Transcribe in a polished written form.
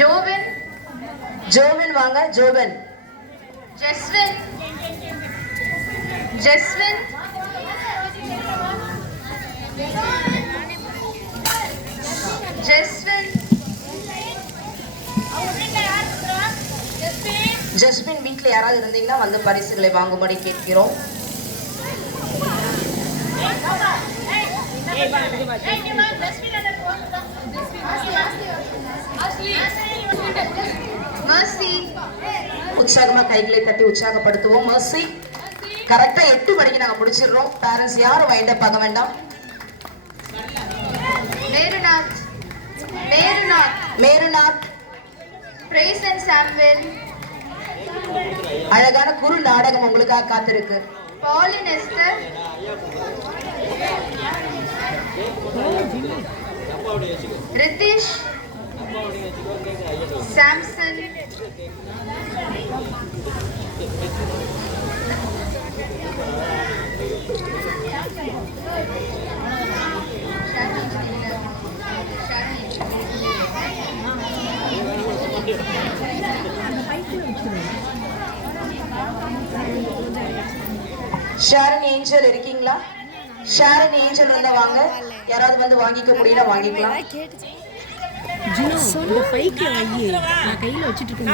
ஜோவின். ஜோவின் வாங்க. ஜோவின். ஜெஸ்வின். ஜெஸ்வின். ஜெஸ்வின். ஜஸ்பின் வீட்ல யாராவது இருந்தீங்கன்னா வந்து பரிசுகளை வாங்கும்படி கேட்கிறோம். உற்சாகமா கைகளை தட்டி உற்சாகப்படுத்துவோம். மர்சி. கரெக்டா 8 மணிக்கு நாங்க முடிச்சிடுறோம். பேரண்ட்ஸ் யாரும் வைண்ட் அப் ஆக வேண்டாம். Merunath. Merunath. Merunath. Price and Samuel. அழகான குறு நாடகம் உங்களுக்காக காத்திருக்கு. Pauline Esther. Ritish. Samson. Sharon Angel இருக்கீங்களா? ஷாரன் ஏஞ்சல் இருந்தா வாங்க. யாராவது வந்து வாங்கிக்க முடியல வாங்கிக்கலாம். பைக்ல வை, நான் கையில வச்சிட்டு இருக்கேன்.